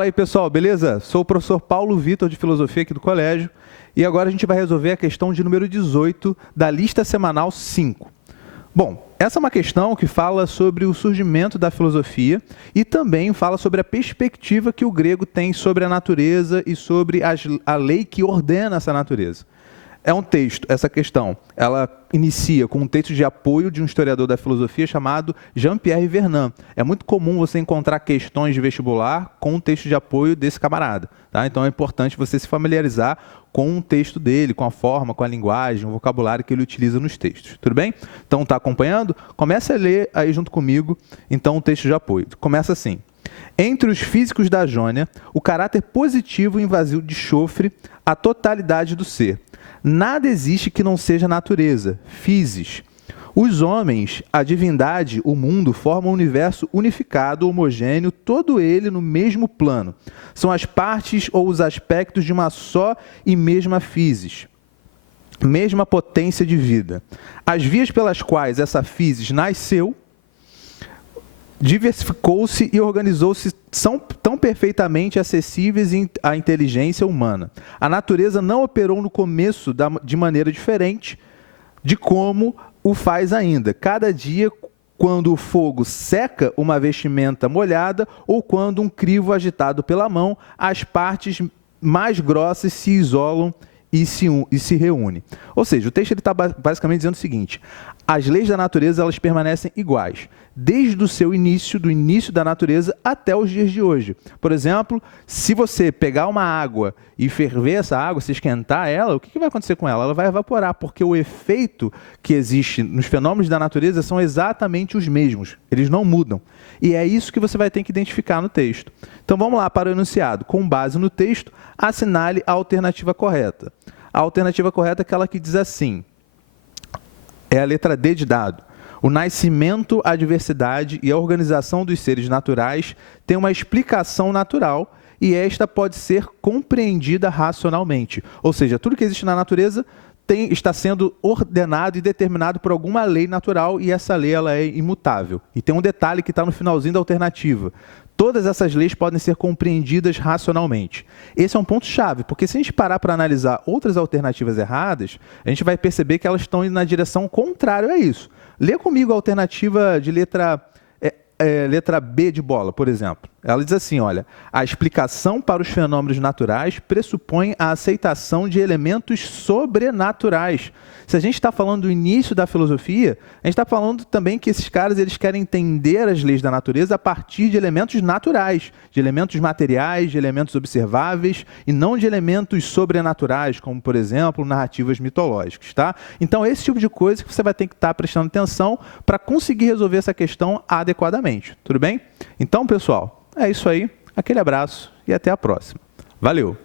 Fala aí, pessoal, beleza? Sou o professor Paulo Vitor, de Filosofia aqui do colégio, e agora a gente vai resolver a questão de número 18 da lista semanal 5. Bom, essa é uma questão que fala sobre o surgimento da filosofia e também fala sobre a perspectiva que o grego tem sobre a natureza e sobre a lei que ordena essa natureza. É um texto, essa questão, ela inicia com um texto de apoio de um historiador da filosofia chamado Jean-Pierre Vernant. É muito comum você encontrar questões de vestibular com um texto de apoio desse camarada, tá? Então é importante você se familiarizar com o texto dele, com a forma, com a linguagem, o vocabulário que ele utiliza nos textos, tudo bem? Então está acompanhando? Comece a ler aí junto comigo, então, o texto de apoio. Começa assim. Entre os físicos da Jônia, o caráter positivo invadiu de chofre a totalidade do ser. Nada existe que não seja natureza, physis. Os homens, a divindade, o mundo, formam um universo unificado, homogêneo, todo ele no mesmo plano. São as partes ou os aspectos de uma só e mesma physis, mesma potência de vida. As vias pelas quais essa physis nasceu, diversificou-se e organizou-se são tão perfeitamente acessíveis à inteligência humana. A natureza não operou no começo de maneira diferente de como o faz ainda. Cada dia, quando o fogo seca uma vestimenta molhada ou quando um crivo agitado pela mão, as partes mais grossas se isolam e se reúnem. Ou seja, o texto está basicamente dizendo o seguinte: as leis da natureza elas permanecem iguais, desde o seu início, do início da natureza até os dias de hoje. Por exemplo, se você pegar uma água e ferver essa água, se esquentar ela, o que vai acontecer com ela? Ela vai evaporar, porque o efeito que existe nos fenômenos da natureza são exatamente os mesmos, eles não mudam. E é isso que você vai ter que identificar no texto. Então vamos lá para o enunciado. Com base no texto, assinale a alternativa correta. A alternativa correta é aquela que diz assim, é a letra D de dado. O nascimento, a diversidade e a organização dos seres naturais tem uma explicação natural e esta pode ser compreendida racionalmente. Ou seja, tudo que existe na natureza está sendo ordenado e determinado por alguma lei natural e essa lei ela é imutável. E tem um detalhe que está no finalzinho da alternativa. Todas essas leis podem ser compreendidas racionalmente. Esse é um ponto-chave, porque se a gente parar para analisar outras alternativas erradas, a gente vai perceber que elas estão indo na direção contrária a isso. Lê comigo a alternativa de letra B de bola, por exemplo. Ela diz assim, olha, a explicação para os fenômenos naturais pressupõe a aceitação de elementos sobrenaturais. Se a gente está falando do início da filosofia, a gente está falando também que esses caras eles querem entender as leis da natureza a partir de elementos naturais, de elementos materiais, de elementos observáveis, e não de elementos sobrenaturais, como, por exemplo, narrativas mitológicas, tá? Então, esse tipo de coisa que você vai ter que estar prestando atenção para conseguir resolver essa questão adequadamente, tudo bem? Então, pessoal, é isso aí. Aquele abraço e até a próxima. Valeu!